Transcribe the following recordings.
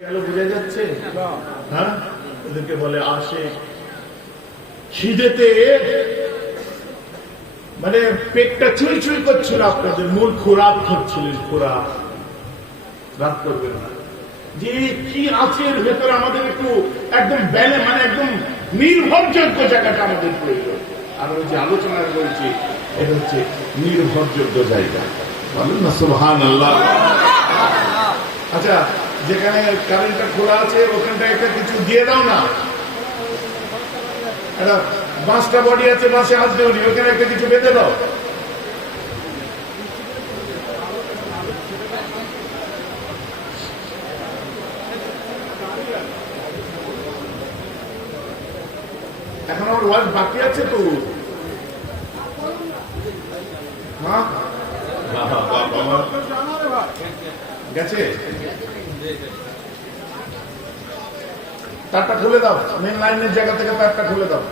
বুঝা যাচ্ছে? হ্যাঁ, ওদেরকে বলে আশিক। খিদেতে মানে পেটটা চুই চুই করছিল, আপনাদের মূল খোরাক করছিলেন। খোরাক রাগ করবেন না, যে কি আছে এর ভেতরে আমাদের একটু একদম বেলে মানে একদম নির্ভরযোগ্য জায়গাটা আমাদের প্রয়োজন। আর ওই যে আলোচনায় বলছি, এটা হচ্ছে নির্ভরযোগ্য জায়গা। বলুন না সুবহানাল্লাহ। আচ্ছা, যেখানে কারেন্টটা খোলা আছে ওখানটা একটা কিছু দিয়ে দাও না। একটা বাঁশটা বডি আছে, বাঁশে হাত দেওনি, ওখানে একটা কিছু বেঁধে দাও। এখন আমার ওয়াজ বাকি আছে তো। হ্যাঁ, গেছে। তারটা খুলে দাও, মেন লাইনের জায়গা থেকে তারটা খুলে দাও।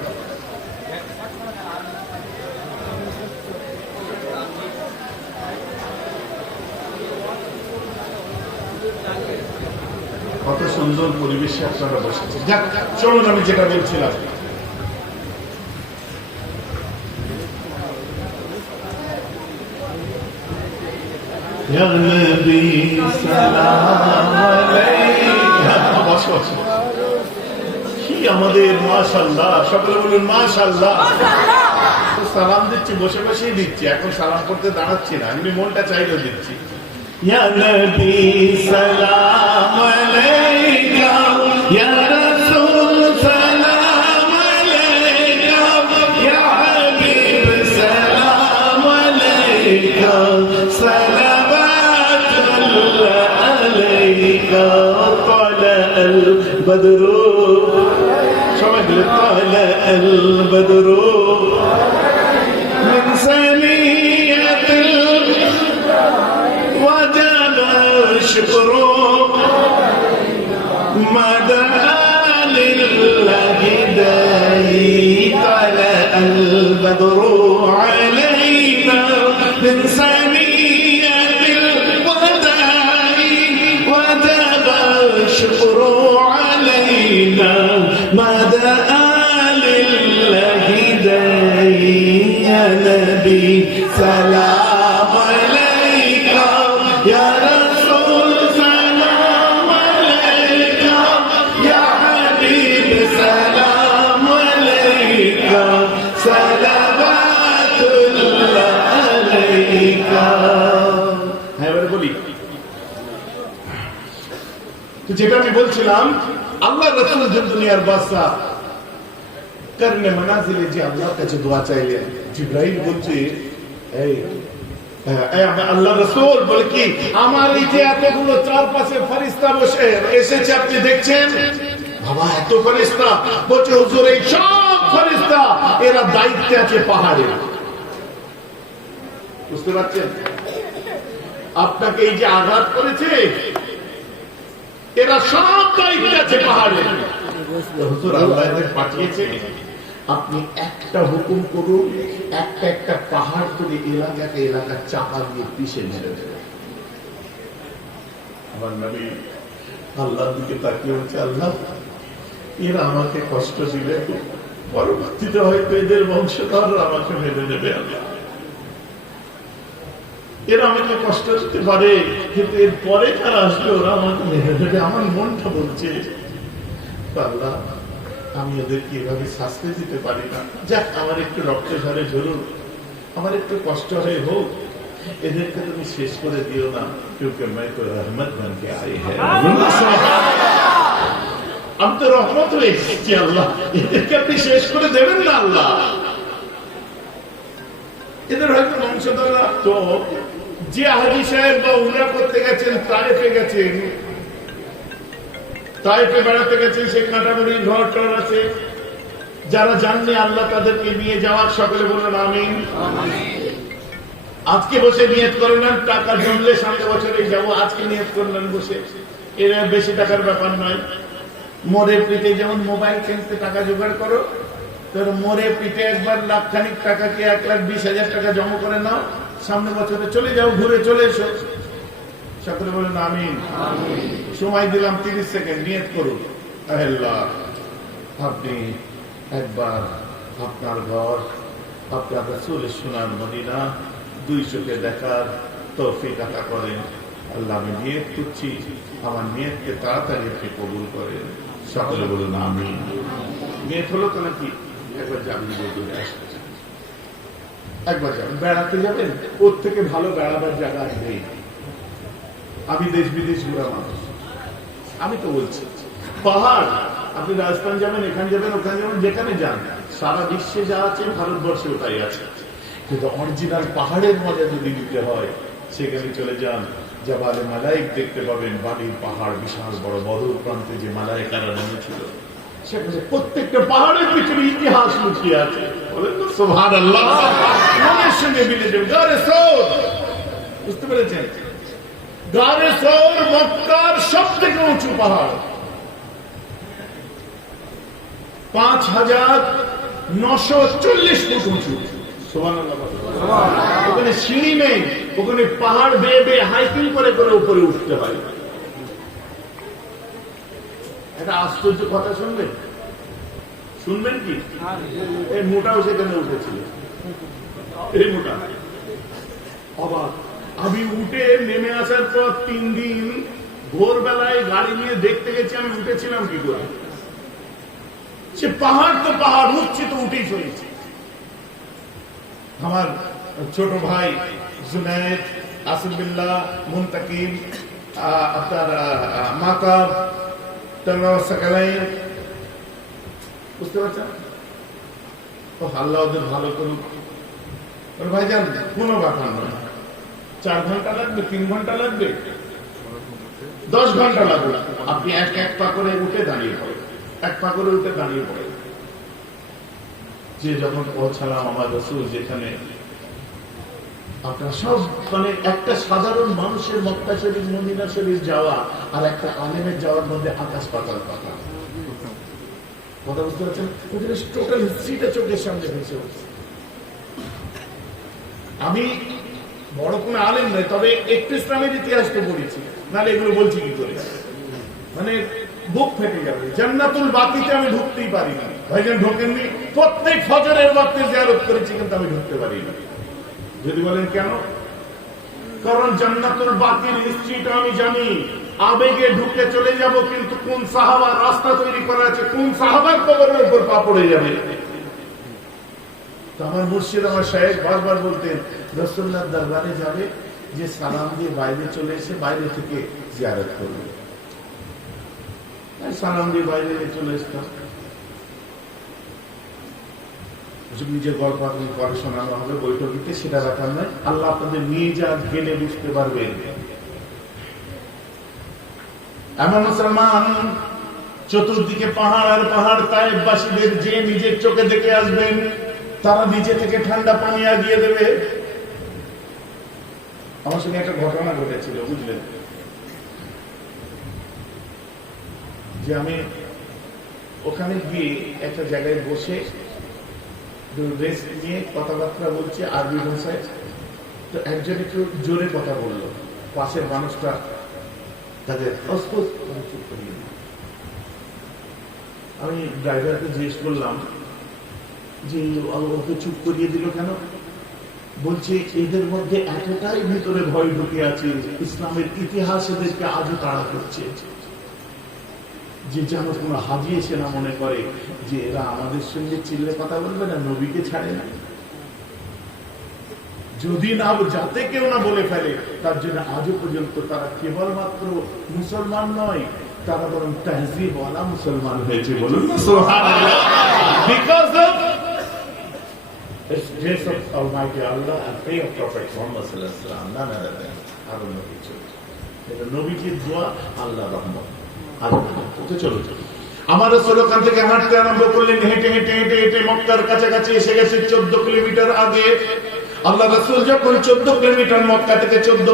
কত সুন্দর পরিবেশে আপনারা বসেছেন। যাক, চলুন আমি যেটা বলছিলাম, ইয়া নবী সালাম আলাইকা। কি আমাদের মাশাআল্লাহ, সকলে বলুন মাশাআল্লাহ। সালাম দিচ্ছি, বসে বসেই দিচ্ছি, এখন সালাম করতে দাঁড়াচ্ছি না, আমি মনটা চাইলেও দিচ্ছি। ইয়া নবী সালাম আলাইকা, ইয়া রাসূল সালাম আলাইকা, ইয়া হাবিব সালাম আলাইকা, সালাওয়াতুল্লাহ আলাইকা। طلع البدر طلع البدر من ثنية وجب الشكر ما دعا لله داعي. طلع البدر علينا من ثنية الوداع وجب الشكر علينا ما دعا لله داعي. يا نبي سلام عليك، يا رسول سلام عليك، يا حبيب سلام عليك، صلوات الله عليك. হ্যাঁ, এবারে বলি যেটা আমি বলছিলাম, আল্লাহ রাসূল দুনিয়ার বাদশা করনে মানাজিলে যে আল্লাহর কাছে দোয়া চাইলেন, জিবরাইল বলছে, এই আল্লাহ রাসূল বলে কি, আমার এই যে এতগুলো চারপাশে ফেরেশতা বসে এসেছে আপনি দেখছেন? বাবা, এত ফেরেশতা? বলছে হুজুর, এই সব ফেরেশতা এরা দায়িত্বে আছে পাহাড়ে। বুঝতে পারছেন? আপনাকে এই যে আঘাত করেছে, এরা সব দায়িত্বে আছে পাহাড়ে। হুজুর, আল্লাহ এদের পাঠিয়েছে, আপনি একটা হুকুম করুন, একটা একটা পাহাড় করে এলাকাকে এলাকা চাপা দিয়ে পিষে মেরে দেবে। আমার নবী আল্লাহর দিকে তাকিয়ে বলছে, আল্লাহ, এরা আমাকে কষ্ট দিলে পরবর্তীতে হয়তো এদের বংশধররা আমাকে মেরে দেবে। আল্লাহ, এরা আমাকে কষ্ট দিতে পারে, কিন্তু এর পরে যারা আসবে ওরা আমাকে মেরে দেবে। আমার মনটা বলছে, আল্লাহ, আমি ওদেরকে এভাবে শাস্তি দিতে পারি না। যাক, আমার একটু রক্ত ঝরে ঝরুক, আমার একটু কষ্ট হয়ে হোক, এদেরকে তুমি শেষ করে দিও না। ক্যোंकि मैं तो रहमत बन के आई है। আমি তো রহমত হয়ে এসেছি আল্লাহ, এদেরকে আপনি শেষ করে দেবেন না আল্লাহ। এদের হয়তো বংশধররা তো যে হাজী সাহেব বা উমরা করতে গেছেন, তায়েফে গেছেন, তায়েফে বেড়াতে গেছেন, সে কাঁটামুড়ির ঘর টর আছে, যারা জাননি আল্লাহ তাদেরকে নিয়ে যাওয়ার, সকলে বললেন আমিন। আজকে বসে নিয়ত করে নেন, টাকা জমলে সামনে বছরে যাবো, আজকে নিয়ত করলেন বসে, এর বেশি টাকার ব্যাপার নয়। মোড়ে পিঠে যেমন মোবাইল কিনতে টাকা জোগাড় করো, তোর মোড়ে পিঠে একবার লাখখানিক টাকা কি 1,20,000 টাকা জমা করে নাও, সামনে বছরে চলে যাও, ঘুরে চলে এসো। সকলে বলেন আমিন। সময় দিলাম 30 সেকেন্ড, নিয়ত করুন আল্লাহ আপনি একবার আপনার ঘর, আপনার রাসূলের সোনার মদিনা 2 চোখে দেখার তৌফিক আতা করেন। আল্লাহ আমি নিয়ত করছি, আমার নিয়তকে তাড়াতাড়ি আপনি কবুল করেন। সকলে বলুন আমিন। নিয়ত হলো তো নাকি একবার যাবেন, একবার যাবেন, বেড়াতে যাবেন, ওর থেকে ভালো বেড়াবার জায়গা নেই। আমি দেশ বিদেশ ঘোরা মানুষ, আমি তো বলছি পাহাড়, আপনি রাজস্থান যাবেন, এখানে যাবেন, ওখানে যাবেন, যেখানে যান সারা বিশ্বে যা আছে ভারতবর্ষে ওটাই আছে। কিন্তু অরিজিনাল পাহাড়ের মজা যদি নিতে হয় সেখানে চলে যান, জাবালে মালাইক দেখতে পাবেন। বালির পাহাড়, বিশাল বড় বদর প্রান্তে যে মালাইকারা নেমেছিল, সেখানে প্রত্যেকটা পাহাড়ের পিছনে ইতিহাস লুকিয়ে আছে। বলেন তো সুবহানাল্লাহ, মনের সঙ্গে মিলে যাবে। গারে সৌর, বুঝতে পেরেছেন? গারে সৌর মক্কার সব থেকে উঁচু পাহাড়, 5940 ফুট উঁচু। ওখানে সিঁড়ি নেই, ওখানে পাহাড় বেয়ে বেয়ে হাইকিং করে করে উপরে উঠতে হয়। একটা আশ্চর্য কথা শুনবেন, শুনবেন কি? এই মোটাও সেখানে উঠেছিল, এই মোটা অবাক। আমি উঠে নেমে আসার পর 3 দিন ভোরবেলায় গাড়ি নিয়ে দেখতে গেছি আমি উঠেছিলাম কি করে। সে পাহাড় তো পাহাড়, উঠছে তো উঠেই চলেছে। আমার ছোট ভাই জুনায়েদ, আসিফুল্লাহ, মুনতাকিম, আপনার মাকাব, বুঝতে পারছেন? আল্লাহ ওদের ভালো করুক। ভাইজান কোনো ব্যাপার নয়, 4 ঘন্টা লাগবে, 3 ঘন্টা লাগবে, 10 ঘন্টা লাগবে। আপনি এক পা করে উঠে দাঁড়িয়ে পড়েন, এক পা করে উঠে দাঁড়িয়ে পড়েন। যে যখন পৌঁছালাম আমার রাসূল যেখানে, আপনার সব মানে একটা সাধারণ মানুষের মক্কা শরীফ মদিনা শরীফ যাওয়া আর একটা আলেমের যাওয়ার মধ্যে আকাশ পাতাল কথা। কথা বুঝতে পারছেন? টোটাল হিস্ট্রিটা চোখের সামনে ভেসে উঠছে। আমি বড় কোনো আলেম নয়, তবে একটু ইসলামের ইতিহাস তো পড়েছি, নাহলে এগুলো বলছি কি করে, মানে বুক ফেটে যাবে। জান্নাতুল বাকিতে আমি ঢুকতেই পারি না। ভাইজান ঢোকেননি? প্রত্যেক ফজরের ওয়াক্তে জিয়ারত করেছি, কিন্তু আমি ঢুকতে পারি না। যদি বলেন কেন? কারণ জান্নাতুল বাকির হিস্ট্রিটা আমি জানি। আবেগে ঢুকে চলে যাব, কিন্তু কোন সাহাবার রাস্তা তৈরি করা আছে, কোন সাহাবার কবরের উপর পা পড়ে যাবে। আমার মুর্শিদ, আমার শায়েখ বারবার বলতেন, রাসূলুল্লাহর দরবারে যাবে যে সালাম দিয়ে বাইরে চলে এসে বাইরে থেকে জিয়ারত করবে। সালাম দিয়ে বাইরে চলে আসতাম। নিজের গল্প আপনি পরে শোনানো হবে বৈঠকিতে, সেটা ব্যাপার নয়। আল্লাহ আপনাদের নিয়ে যান, গেলে বুঝতে পারবেন। এমন মুসলমান চতুর্দিকে পাহাড় আর পাহাড়, তায়েফবাসীদের যে নিজের চোখে দেখে আসবেন, তারা নিজে থেকে ঠান্ডা পানি আগিয়ে দেবে। আমার সঙ্গে একটা ঘটনা ঘটেছিল, বুঝলেন, যে আমি ওখানে গিয়ে একটা জায়গায় বসে রেস্ট নিয়ে কথাবার্তা বলছি আরবি ভাষায়। তো একজন একটু জোরে কথা বললো, পাশের মানুষটা তাদের চুপ করিয়ে। আমি ড্রাইভারকে জিজ্ঞেস করলাম যে ওকে চুপ করিয়ে দিল কেন? বলছে এদের মধ্যে এতটাই ভিতরে ভয় ঢুকে আছে, ইসলামের ইতিহাস এদেরকে আজও তাড়া করছে, যে যেন কোনো হাজি এসে না মনে করে যে এরা আমাদের সঙ্গে চিল্লে কথা বলবে না, নবীকে ছাড়ে না। যদি না যাতে কেউ না বলে ফেলে, তার জন্য আজও পর্যন্ত তারা কেবলমাত্র মুসলমান নয়, তারা বরং তাহজিবওয়ালা মুসলমান হয়েছে। বলুন না সুবহানাল্লাহ। Because of the grace of Almighty Allah and prayer of Prophet Muhammad sallallahu alaihi wasallam, none other than আর অন্য কিছু। এটা নবীজির দোয়া, আল্লাহ রহমত। চলো আমার রাসূল ওখান থেকে হাঁটতে আরম্ভ করলেন, হেঁটে হেঁটে হেঁটে হেঁটে মক্কার কাছাকাছি এসে গেছে। 14 কিলোমিটার আগে আল্লাহ রাসূল যখন 14 কিলোমিটার, মক্কা থেকে 14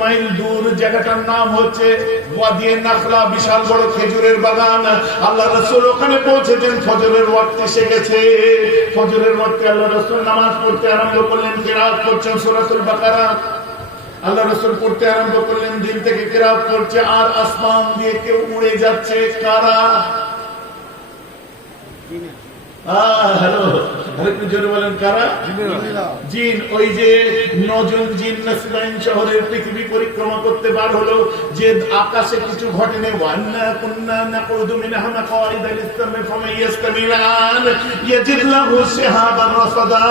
মাইল দূর, জায়গাটার নাম হচ্ছে ওয়াদিয়ে নাখলা, বিশাল বড় খেজুরের বাগান। আল্লাহ রাসূল ওখানে পৌঁছেছেন, ফজরের ওয়াক্ত এসে গেছে। ফজরের ওয়াক্তে আল্লাহ রাসূল নামাজ পড়তে আরম্ভ করলেন, কিরাত করছেন সূরাতুল বাকারা। আল্লাহ রাসূল পড়তে আরম্ভ করলেন, দিল থেকে কিরাত করছে, আর আসমান দিয়ে কেউ উড়ে যাচ্ছে। কারা? হ্যালো, আরেকটু জোরে বলেন, কারা? জিন। ওই যে 9 জন জিন নাসরাইন শহরের পৃথিবী পরিক্রমা করতে বার হলো, যে আকাশে কিছু ঘটেনি। ওয়ান্না কুন্না নাকুদু মিনহা মাকাইদা লিস-সামি ফামান ইয়াসতামি'আন ইয়াজিদ লাহু শিহাবান রাসাদা।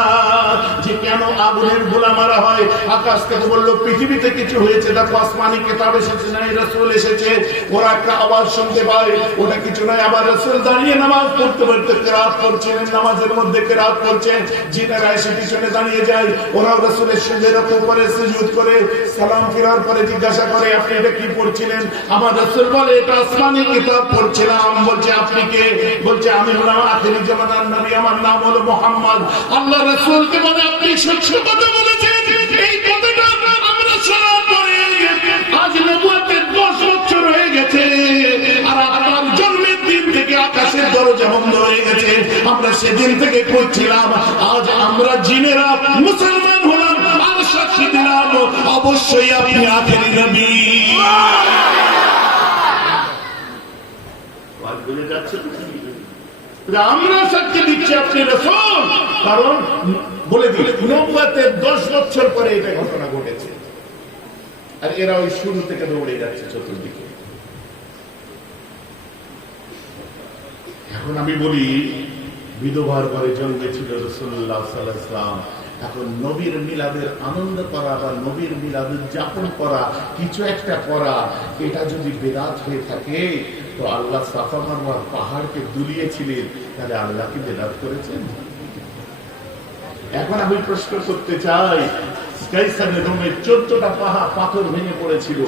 যে কেন আগুনের গোলা মারা হয়? আকাশ থেকে বললো পৃথিবীতে কিছু হয়েছে, দেখো আসমানি কিতাব এসেছে, নাই রাসূল এসেছে। ওরা একটা আওয়াজ শুনতে পায়, ওটা কিছু নয়। আবার রাসূল দাঁড়িয়ে নামাজ পড়তে পড়তে কিরাত করছিলেন, নামাজের মধ্যে কিরাত করছেন। জিনেরা এসে পিছনে দাঁড়িয়ে যায়, ওরা রাসূলের সঙ্গে রকম করে সুজুদ করে সালাম ফিরার পরে জিজ্ঞাসা করে, আপনি এটা কি পড়ছিলেন? আমার রাসূল বলে, এটা আসমানি কিতাব পড়ছিলাম। বলছে, আপনি কে? বলছে, আমি হলাম আখিরি জামানার নবী, আমার নাম হলো মুহাম্মদ। আল্লাহ রাসূলকে বলে, আপনি সত্য কথা বলেছেন। এই কথাটা আমরা শোনার পরে আজ নবুয়তের 10 বছর হয়ে গেছে, আর আপনার জন্মের দিন থেকে আকাশের দরজা বন্ধ হয়ে গেছে। আমরা সেদিন থেকে করছিলাম, আজ আমরা জিনেরা মুসলমান হলাম, আর সাক্ষী দিলাম অবশ্যই আপনি আখেরি নবী। আমরা সাক্ষী দিচ্ছি আপনি রাসূল, কারণ বলে দিল নবুয়তের 10 বছর পরে এটা ঘটনা ঘটেছে। আর এরা ওই শুরু থেকে দৌড়ে যাচ্ছে চতুর্দিকে। এখন আমি বলি, বিধবার ঘরে জন্মেছিল রাসূলুল্লাহ সাল্লাল্লাহু আলাইহি ওয়াসাল্লাম। এখন নবীর মিলাদের আনন্দ করা বা নবীর মিলাদ উদযাপন করা, কিছু একটা করা, এটা যদি বেদাত হয়ে থাকে, তো আল্লাহ সাফা মারওয়ার পাহাড়কে দুলিয়েছিলেন, তাহলে আল্লাহ কি বেদাত করেছেন? এখন আমি প্রশ্ন করতে চাই, কাইসারে রোমের 14টা পাথর ভেঙে পড়েছিল।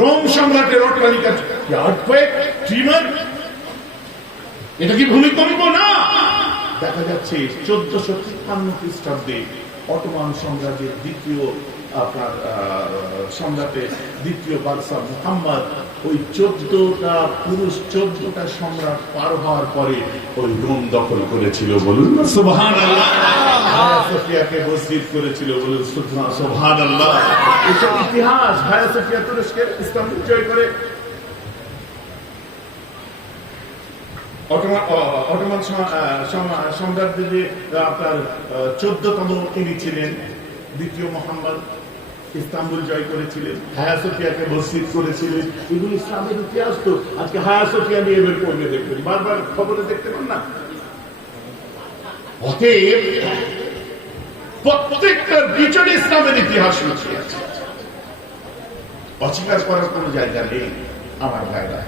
রোম সম্রাটের অট্টালিকা, আর্থকোয়েক, ট্রিমার, এটা কি ভূমিকম্প? না। দেখা যাচ্ছে 1453 খ্রিস্টাব্দে অটোমান সাম্রাজ্যের দ্বিতীয় সম্রাটের দ্বিতীয় বাদশা মুহাম্মদ ওই 14টা পুরুষ 14টা সম্রাট পার হওয়ার পরে ওই রোম দখল করেছিল। বলুন না সুবহানাল্লাহ। হায়া সোফিয়াকে মসজিদ করেছিল। বলুন সুবহানাল্লাহ। এটা ইতিহাস। হায়া সোফিয়া তুরস্কের ইস্তাম্বুল জয় করে অটোমান সম্রাজ্যের যে আপনার 14তম তিনি ছিলেন, দ্বিতীয় মোহাম্মদ, ইস্তাম্বুল জয় করেছিলেন, হায়া সোফিয়াকে মসজিদ করেছিলেন। এগুলো ইসলামের ইতিহাস। তো আজকে হায়া সোফিয়া নিয়ে বের করবে, দেখবেন বারবার খবরে দেখতে পান না। অতএব প্রত্যেকটার পিছনে ইসলামের ইতিহাস লুকিয়ে আছে, অস্বীকার করার কোন জায়গা নেই আমার ভাইরা।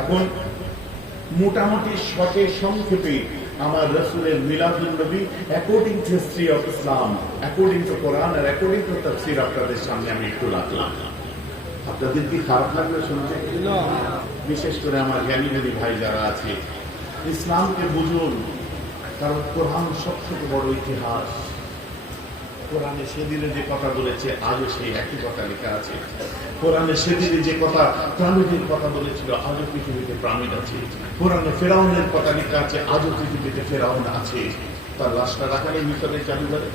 এখন মোটামুটি শর্টে সংক্ষেপে আমার রাসূলের মিলাদুন নবী according to history of Islam, according to কোরআন আর অ্যাকর্ডিং টু তাফসীর আপনাদের সামনে আমি একটু রাখলাম। আপনাদের কি খারাপ লাগবে শুনতে? বিশেষ করে আমার জ্ঞানী জ্ঞানী ভাই যারা আছে, ইসলামকে বুঝুন, কারণ কোরআন সবচেয়ে বড় ইতিহাস। কোরআনে সেদিনে যে কথা বলেছে আজও সেই একই কথা লেখা আছে। কোরআনে সেদিনে যে কথা প্রাণীদের কথা বলেছিল আজও পৃথিবীতে প্রাণীর আছে। কোরআনে ফেরাউনের কথা লেখা আছে, আজও পৃথিবীতে ফেরাউন আছে। তার লাশটা রাখা নেই মিশরের জাদুঘরে।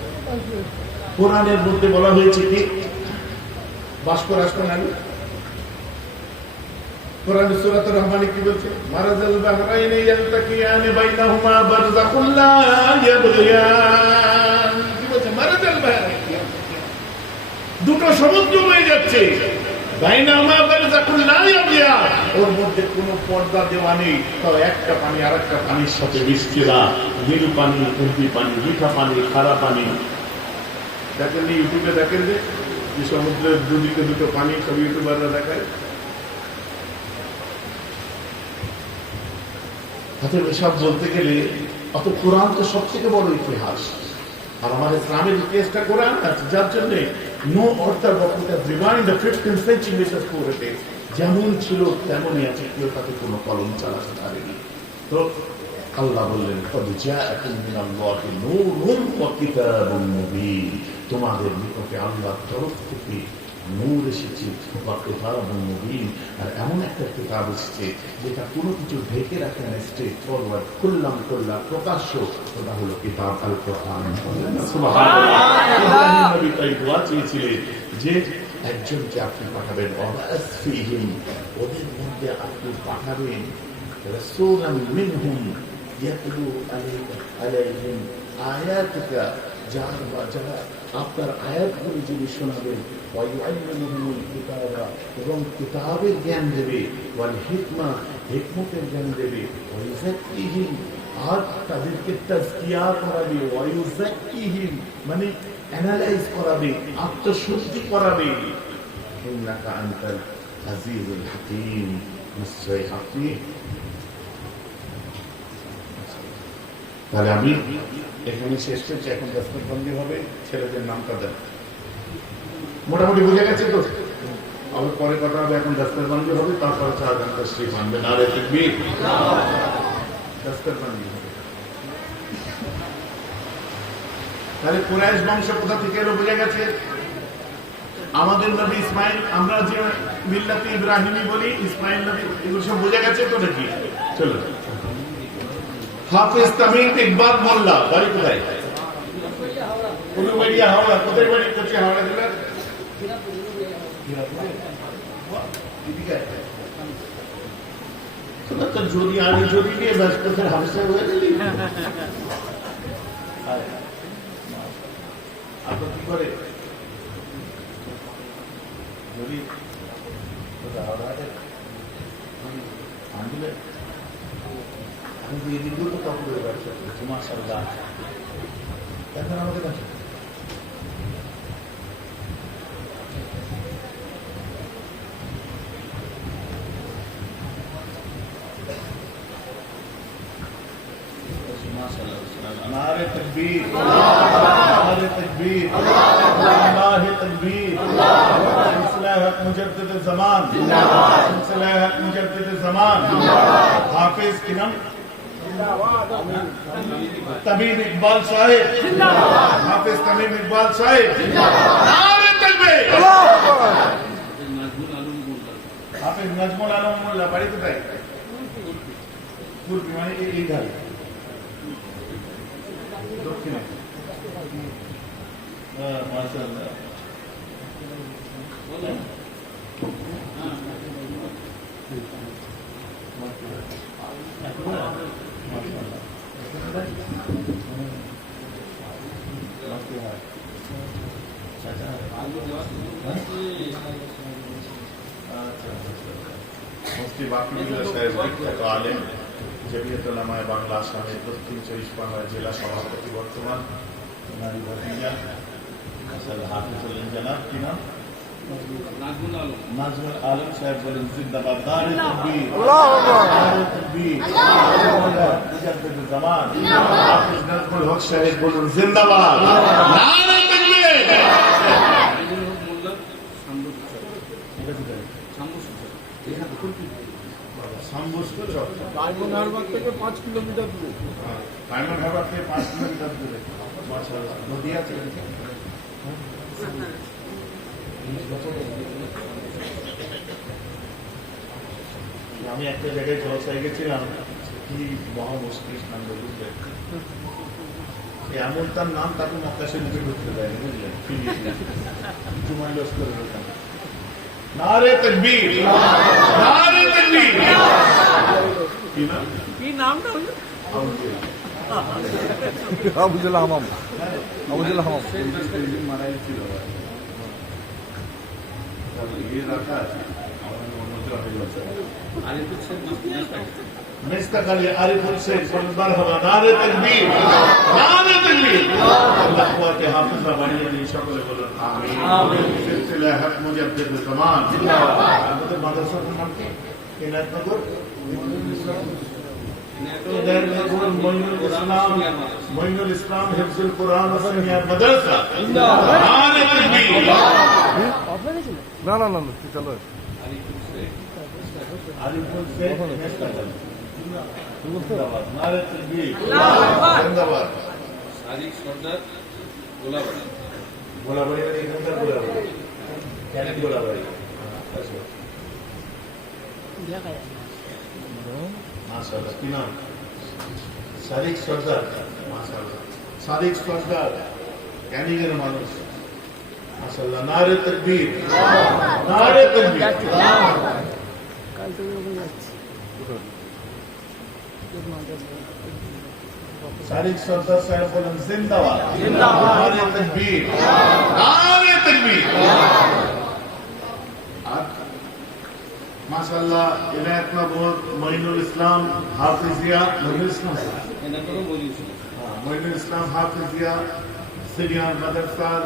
কোরআনের মধ্যে বলা হয়েছে কি বাষ্প রাষ্ট্র নারী। কোরআনে সূরাতুর রহমানে কি বলছে? মারাজাল বাহরাইনি ইয়ালতাকিয়ানি বাইনাহুমা বারযাখুন লা ইয়াবগিয়ান। কি বলছে? মারাজাল বাহরাইনি, দুটো সমুদ্র বয়ে যাচ্ছে, বাইনাহুমা বারযাখুন লা ইয়াবগিয়ান, ওর মধ্যে কোনো পর্দা দেওয়া নেই। তো একটা পানি আরেকটা পানির সাথে মিশছে না। নীল পানি, উর্দি পানি, মিঠা পানি, খারা পানি। দেখেন ইউটিউবে দেখেন যে সমুদ্রের দুদিকে দুটো পানি, সব ইউটিউবাররা দেখায়। এসব বলতে গেলে অত কোরআন তো সব থেকে বড় ইতিহাস, আর আমার ইসলামের ইতিহাসটা কোরআন আছে, যার জন্য নো অর্থাৎ যেমন ছিল তেমনই আছে, কেউ তাকে কোনো কলম চালাতে পারেনি। তো আল্লাহ বললেন, তোমাদের নিকটে আল্লাহর তরফ থেকে নূর এসেছে, আর এমন একটা কিতাব এসেছে যেটা কোনো কিছু ঢেকে রাখে না, স্ট্রেট ফরওয়ার্ড, খুললাম করলাম প্রকাশ্য, ওটা হলো কিতাব আল কোরআন। সুবহানাল্লাহ। নবী তাই দোয়া চেয়েছিলেন যে একজনকে আপনি পাঠাবেন, ওদের মধ্যে আপনি পাঠাবেন রাসূলাম মিনহুম ইয়াতলু আলাইহিম আয়াতুকা, যারা আপনার আয়াতগুলো যিনি শোনাবেন, ওয়ায়ুআল্লিমুহুমুল কিতাবা, এবং কিতাবের জ্ঞান দেবে, ওয়াল হিকমা, হিকমতের জ্ঞান দেবে, ওয়ায়ুযাক্কিহিম, আর তাদেরকে তাজকিয়া করাবে, ওয়ায়ুযাক্কিহিম মানে অ্যানালাইজ করাবে, আত্মশুদ্ধি করাবে। ইন্নাকা আনতাল আজিজুল হাকীম, নিশ্চয় আপনি। তাহলে আমি এখানে শেষ করছি, এখন দস্তরবন্দি হবে, ছেলেদের নামটা দেন। মোটামুটি বুঝে গেছে তো? আবার পরে কথা হবে, এখন দস্তরবন্দি হবে, তারপরে 4 ঘন্টা শ্রী মানবে, নারে তাকবীর, দস্তরবন্দি হবে। তাহলে কুরাইশ বংশ কোথা থেকে এলো বুঝে গেছে। আমাদের নবী ইসমাইল, আমরা যে মিল্লাতে ইব্রাহিমী বলি, ইসমাইল নবী, এগুলো সব বুঝে গেছে তো নাকি? চলো, হাফেজ তামিম ইকবাল মোল্লা, বাড়ি কোথায়? উলুবেড়িয়া, হাওড়া। কোথায় বাড়ি? কোথায় হাওড়া জেলার? তো যদি আমি যদি নিয়ে ব্যস্ত হাফেজ হয়ে গেলি, আপনার কি করে যদি আনলে আমি এদিকগুলো তো কাপড়ের ব্যবসা করছি, মাশাআল্লাহ। এখন আমাদের ব্যবসা नारे तकबीर, नारे तकबीर, अल्लाह तकबीर, सिलसिला हक मुजद्दिद ज़मान, सिलसिला हक मुजद्दिद ज़मान, हाफिज की नाम तमीम इकबाल साहिब, हाफिज तमीम इकबाल साहिब, नारे तकबीर, हाफिज नजमुल आलम मोल्ला, बाड़ी कोথায়? पूर्वी মানে এই ধারে, দক্ষিণে। মাশাআল্লাহ, মুফতি বাকিউল্লাহ সাহেব বিখ্যাত আলেম, জমিয়ত উলামায়ে বাংলা আসামের দক্ষিণ 24 পরগনা জেলা সভাপতি বর্তমান, ওনার ভাতিজা মাশাআল্লাহ হাফিজুল জানাব, কি নাম? নাজমুল আলম সাহেব বলেন জিন্দাবাদ, নারে তাকবীর, আল্লাহু আকবার, নারে তাকবীর, মুজাদ্দিদ জামান, হাফিজ নাজমুল হক সাহেব বলেন জিন্দাবাদ, নারে তাকবীর। ডায়মন্ড হারবার থেকে 5 কিলোমিটার দূরে, ডায়মন্ড হারবার থেকে 5 কিলোমিটার দূরে, মাশাআল্লাহ। নদী আছে, আমি একটা জায়গায় জলসায় গেছিলাম, কি মহা মুশকিল কাণ্ড, বুঝলেন? এমন তার নাম, তাকে মক্কা শরীফে ঢুকতে দেয়নি, বুঝলেন? জুমাইলস করে ঢুকান। নারে তাকবীর, নারে তাকবীর। কি নামটা হলো? আবুজুল হামাম, আবুজুল হামাম মারাই ছিল। মেস্তাক আলী আরিফুল শেখ সরদার হওয়া, নারে তাকবীর, নারে তাকবীর। আল্লাহ পাকে হাফেজা বানিয়ে দিন, সকলে বলুন আমিন। সিলসিলা হক মুজাদ্দিদ জামান, আমাদের মাদ্রাসার নাম কি? ইনায়তনগর মঈনুল ইসলাম হিফজুল কোরআন ও সিনিয়র মাদ্রাসা, নারে তাকবীর। না না না, চলো। আরিফুল শেখ মেস্তাক আলী, নারে তাকবীর, জিন্দাবাদ। সাদিক সরদার গোলাবাড়ি, গোলাবাড়ি মানে এখানকার গোলাবাড়ি, কেন গোলাবাড়ি? মাশাআল্লাহ, কি নাম? সাদিক সরদার, মাশাআল্লাহ। সাদিক সরদার ক্যানিংয়ের মানুষ, মাশাআল্লাহ, নারে তাকবীর, নারে তাকবীর। শারিক সর্দার সাহেব বলেন জিন্দাবাদ, নারে তাকবীর, নারে তাকবীর। আর মাশাআল্লাহ ইনায়াত মাহমুদ, মঈনুল ইসলাম হাফিজিয়া, মঈনুল ইসলাম মঈনুল ইসলাম হাফিজিয়া সিনিয়র মাদ্রাসার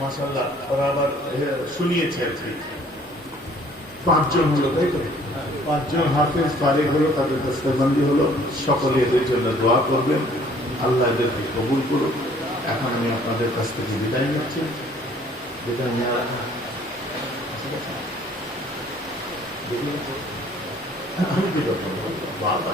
মাশাআল্লাহ, ওরা আবার শুনিয়েছে আর কি। 5 জন হলো, তাই তো? 5 জন হাফেজ ফারিগ হলো, তাদের দস্তবন্দি হলো। সকলে এদের জন্য দোয়া করবেন, আল্লাহ এদেরকে কবুল করুন। এখন আমি আপনাদের কাছ থেকে বিদায় নিচ্ছি। বিদায় নেওয়ার আমি বিদায় করবো, বাবা